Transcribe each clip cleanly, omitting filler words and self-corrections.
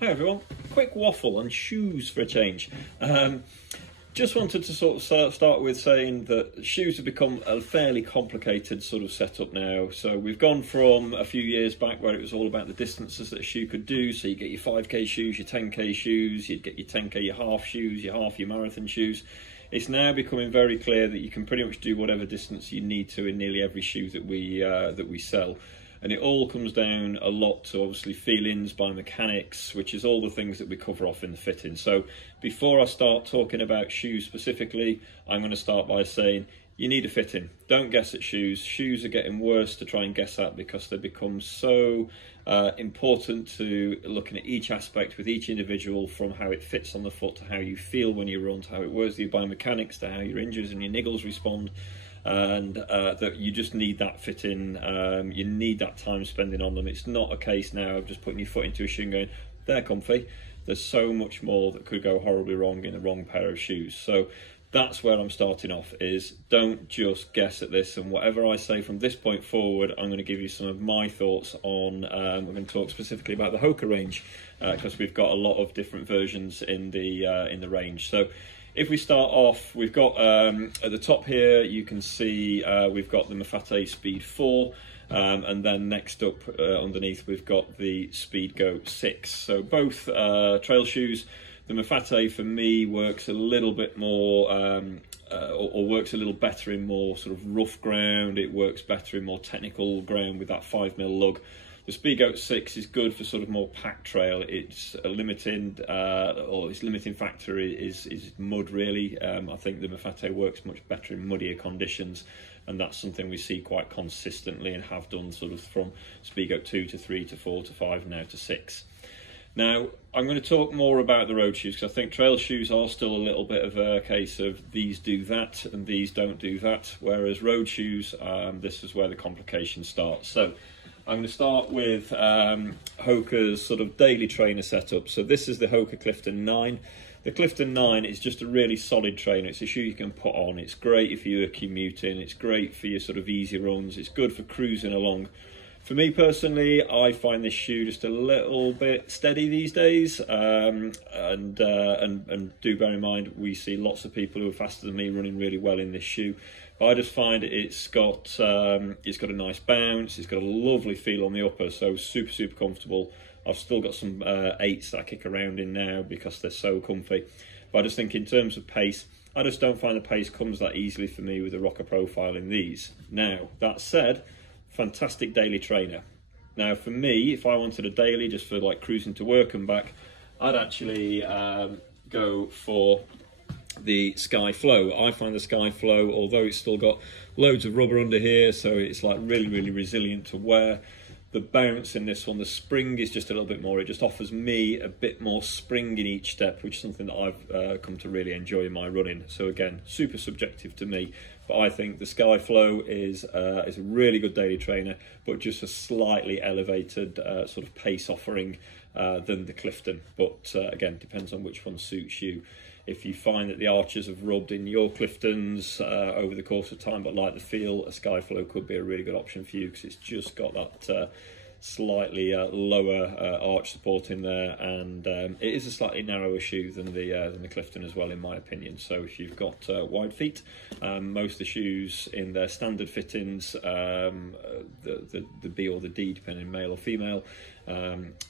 Hi everyone, quick waffle on shoes for a change. Just wanted to sort of start with saying that shoes have become a fairly complicated sort of setup now. So we've gone from a few years back where it was all about the distances that a shoe could do. So you get your 5k shoes, your 10k shoes, you'd get your 10k, your half shoes, your half, your marathon shoes. It's now becoming very clear that you can pretty much do whatever distance you need to in nearly every shoe that we sell. And it all comes down a lot to obviously feelings, biomechanics, which is all the things that we cover off in the fitting. So before I start talking about shoes specifically, I'm going to start by saying you need a fitting. Don't guess at shoes. Shoes are getting worse to try and guess at because they become so important to looking at each aspect with each individual, from how it fits on the foot to how you feel when you run, to how it works with your biomechanics, to how your injuries and your niggles respond. And that you just need that fitting, you need that time spending on them. It's not a case now of just putting your foot into a shoe and going, they're comfy. There's so much more that could go horribly wrong in the wrong pair of shoes. So that's where I'm starting off, is don't just guess at this. And whatever I say from this point forward, I'm going to give you some of my thoughts on, we're going to talk specifically about the Hoka range, because we've got a lot of different versions in the range. So if we start off, we've got at the top here, you can see we've got the Mafate Speed 4, and then next up underneath we've got the Speed Go 6. So both trail shoes. The Mafate for me works a little bit more, or works a little better in more sort of rough ground. It works better in more technical ground with that 5mm lug. The Speedgoat 6 is good for sort of more packed trail. It's a limiting, or its limiting factor is mud really. I think the Mafate works much better in muddier conditions, and that's something we see quite consistently and have done sort of from Speedgoat 2 to 3 to 4 to 5 now to 6. Now, I'm going to talk more about the road shoes because I think trail shoes are still a little bit of a case of these do that and these don't do that, whereas road shoes, this is where the complication starts. So I'm going to start with Hoka's sort of daily trainer setup. So this is the Hoka Clifton 9. The Clifton 9 is just a really solid trainer. It's a shoe you can put on. It's great if you're commuting. It's great for your sort of easy runs. It's good for cruising along. For me personally, I find this shoe just a little bit steady these days, and do bear in mind we see lots of people who are faster than me running really well in this shoe. But I just find it's got a nice bounce. It's got a lovely feel on the upper, so super comfortable. I've still got some 8s that I kick around in now because they're so comfy. But I just think in terms of pace, I just don't find the pace comes that easily for me with the rocker profile in these. Now that said, fantastic daily trainer. Now for me, if I wanted a daily just for like cruising to work and back, I'd actually go for the Sky Flow. I find the Sky Flow, although it's still got loads of rubber under here, so it's like really resilient to wear, the bounce in this one, the spring is just a little bit more. It just offers me a bit more spring in each step, which is something that I've come to really enjoy in my running. So again, super subjective to me, but I think the Sky Flow is a really good daily trainer, but just a slightly elevated sort of pace offering than the Clifton. But again, depends on which one suits you. If you find that the arches have rubbed in your Cliftons over the course of time but like the feel, a Sky Flow could be a really good option for you because it's just got that slightly lower arch support in there, and it is a slightly narrower shoe than the Clifton as well, in my opinion. So if you've got wide feet, most of the shoes in their standard fittings, the B or the D, depending male or female,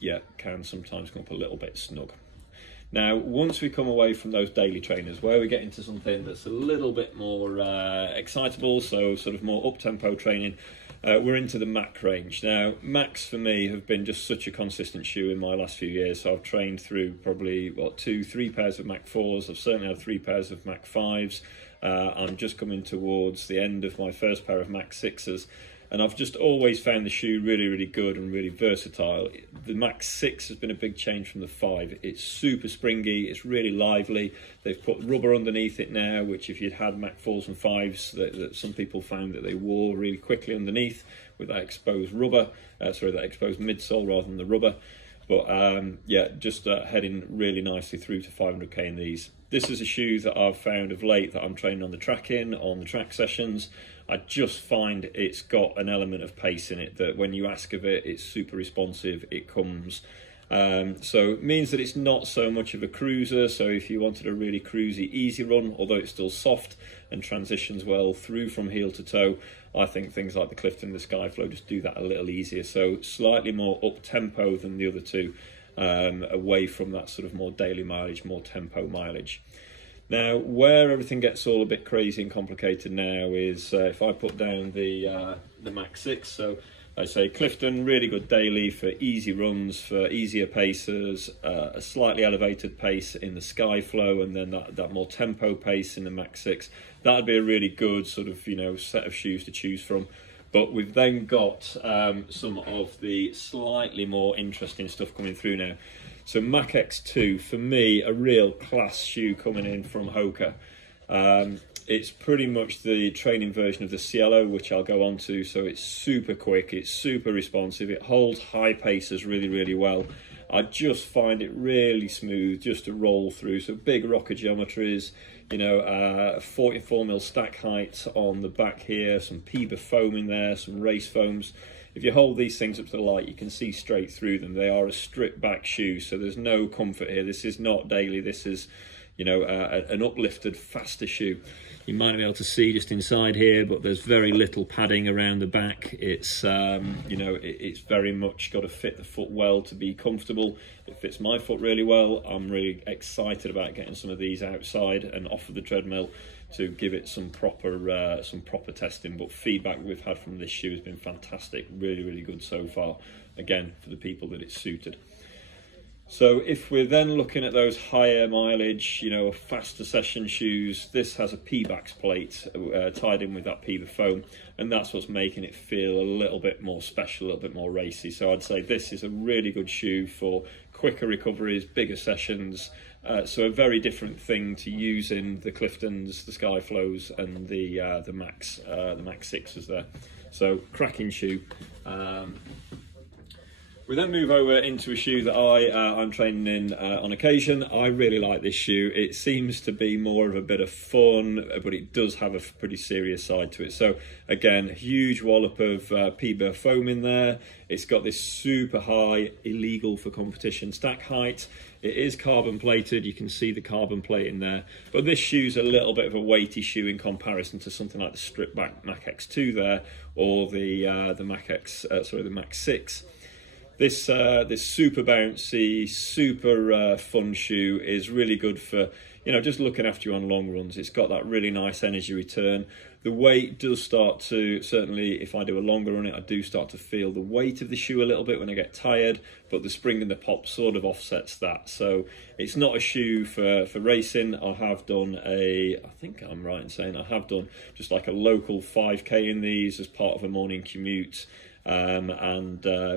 yeah, can sometimes come up a little bit snug. Now, once we come away from those daily trainers, where we get into something that's a little bit more excitable, so sort of more up-tempo training, we're into the Mac range. Now, Macs for me have been just such a consistent shoe in my last few years. So I've trained through probably, what, 2-3 pairs of Mac 4s. I've certainly had 3 pairs of Mac 5s. I'm just coming towards the end of my first pair of Mac 6s. And I've just always found the shoe really good and really versatile. The Max 6 has been a big change from the 5. It's super springy, it's really lively. They've put rubber underneath it now, which if you'd had Mac 4s and 5s, that some people found that they wore really quickly underneath with that exposed rubber, that exposed midsole rather than the rubber. But yeah, just heading really nicely through to 500k in these. This is a shoe that I've found of late that I'm training on the track on the track sessions. I just find it's got an element of pace in it that when you ask of it, it's super responsive. It comes So it means that it's not so much of a cruiser. So if you wanted a really cruisy, easy run, although it's still soft and transitions well through from heel to toe, I think things like the Clifton and the Skyflow just do that a little easier. So slightly more up tempo than the other two, away from that sort of more daily mileage, more tempo mileage. Now, where everything gets all a bit crazy and complicated now is if I put down the Max 6. So I say Clifton, really good daily for easy runs, for easier paces, a slightly elevated pace in the Skyflow, and then that more tempo pace in the Max 6. That'd be a really good sort of, set of shoes to choose from. But we've then got some of the slightly more interesting stuff coming through now. So Mach X2, for me, a real class shoe coming in from Hoka. It's pretty much the training version of the Cielo, which I'll go on to. So it's super quick, it's super responsive, it holds high paces really, really well. I just find it really smooth just to roll through. So big rocker geometries, 44mm stack height on the back here, some PBA foam in there, some race foams. If you hold these things up to the light, you can see straight through them. They are a stripped back shoe, so there's no comfort here. This is not daily, this is an uplifted, faster shoe. You might be able to see just inside here, but there's very little padding around the back. It's it's very much got to fit the foot well to be comfortable. It fits my foot really well. I'm really excited about getting some of these outside and off of the treadmill to give it some proper testing. But feedback we've had from this shoe has been fantastic, really, really good so far. Again, for the people that it's suited. So if we're then looking at those higher mileage, faster session shoes, this has a P-Bax plate tied in with that PBA foam, and that's what's making it feel a little bit more special, a little bit more racy. So I'd say this is a really good shoe for quicker recoveries, bigger sessions. So a very different thing to using the Cliftons, the Skyflows, and the Max 6s there. So cracking shoe. We then move over into a shoe that I'm training in on occasion. I really like this shoe. It seems to be more of a bit of fun, but it does have a pretty serious side to it. So again, huge wallop of PBA foam in there. It's got this super high, illegal for competition stack height. It is carbon plated, you can see the carbon plate in there, but this shoe's a little bit of a weighty shoe in comparison to something like the stripped back Mach X2 there, or the Max 6. This super bouncy, super fun shoe is really good for, just looking after you on long runs. It's got that really nice energy return. The weight does start to, certainly if I do a longer run, I do start to feel the weight of the shoe a little bit when I get tired, but the spring and the pop sort of offsets that. So it's not a shoe for racing. I have done I think I'm right in saying I have done just like a local 5K in these as part of a morning commute. And I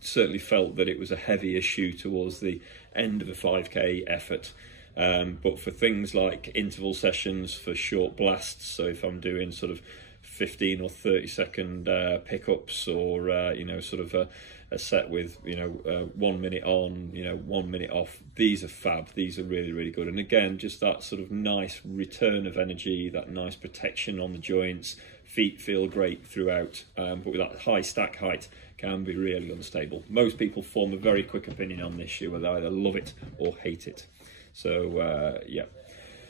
certainly felt that it was a heavier shoe towards the end of a 5K effort. But for things like interval sessions, for short blasts, so if I'm doing sort of 15 or 30 second pickups, or a set with 1 minute on, 1 minute off, these are fab. These are really, really good. And again, just that sort of nice return of energy, that nice protection on the joints. Feet feel great throughout, but with that high stack height can be really unstable. Most people form a very quick opinion on this shoe, where they either love it or hate it. So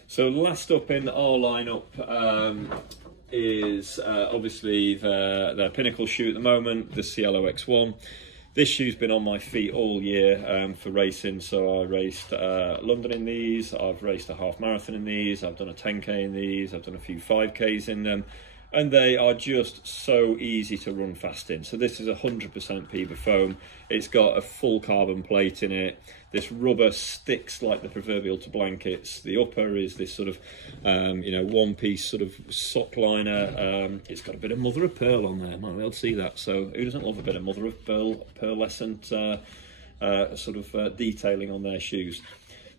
So last up in our lineup is obviously their pinnacle shoe at the moment, the Cielo X1. This shoe's been on my feet all year for racing. So I raced London in these, I've raced a half marathon in these, I've done a 10K in these, I've done a few 5Ks in them. And they are just so easy to run fast in. So this is 100% PBA foam. It's got a full carbon plate in it. This rubber sticks like the proverbial to blankets. The upper is this sort of, one-piece sort of sock liner. It's got a bit of mother of pearl on there. Might be able to see that. So who doesn't love a bit of mother of pearl, pearlescent detailing on their shoes?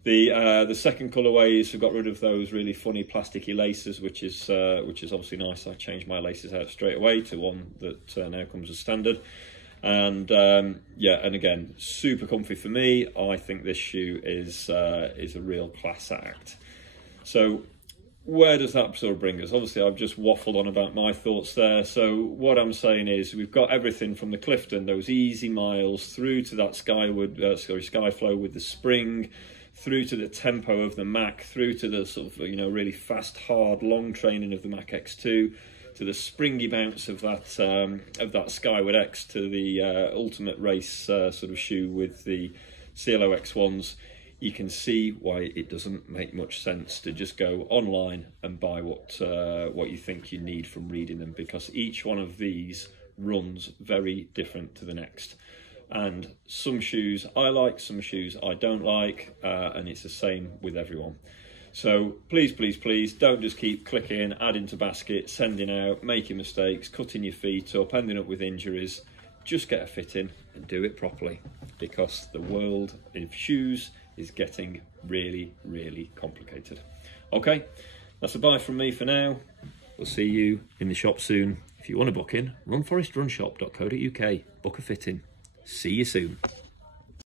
The second colourways have got rid of those really funny plasticky laces, which is obviously nice. I changed my laces out straight away to one that now comes as standard, and and again, super comfy for me. I think this shoe is a real class act. So where does that sort of bring us? Obviously, I've just waffled on about my thoughts there. So what I'm saying is we've got everything from the Clifton, those easy miles, through to that Skyflow with the spring, through to the tempo of the Mac, through to the sort of, you know, really fast, hard, long training of the Mac X2, to the springy bounce of that Skyward X, to the ultimate race sort of shoe with the CLO X1s. You can see why it doesn't make much sense to just go online and buy what you think you need from reading them, because each one of these runs very different to the next. And some shoes I like, some shoes I don't like, and it's the same with everyone. So please, please, please don't just keep clicking, adding to basket, sending out, making mistakes, cutting your feet up, ending up with injuries. Just get a fit in and do it properly, because the world of shoes is getting really, really complicated. Okay, that's a bye from me for now. We'll see you in the shop soon. If you want to book in, runforestRunshop.co.uk. Book a fit in. See you soon.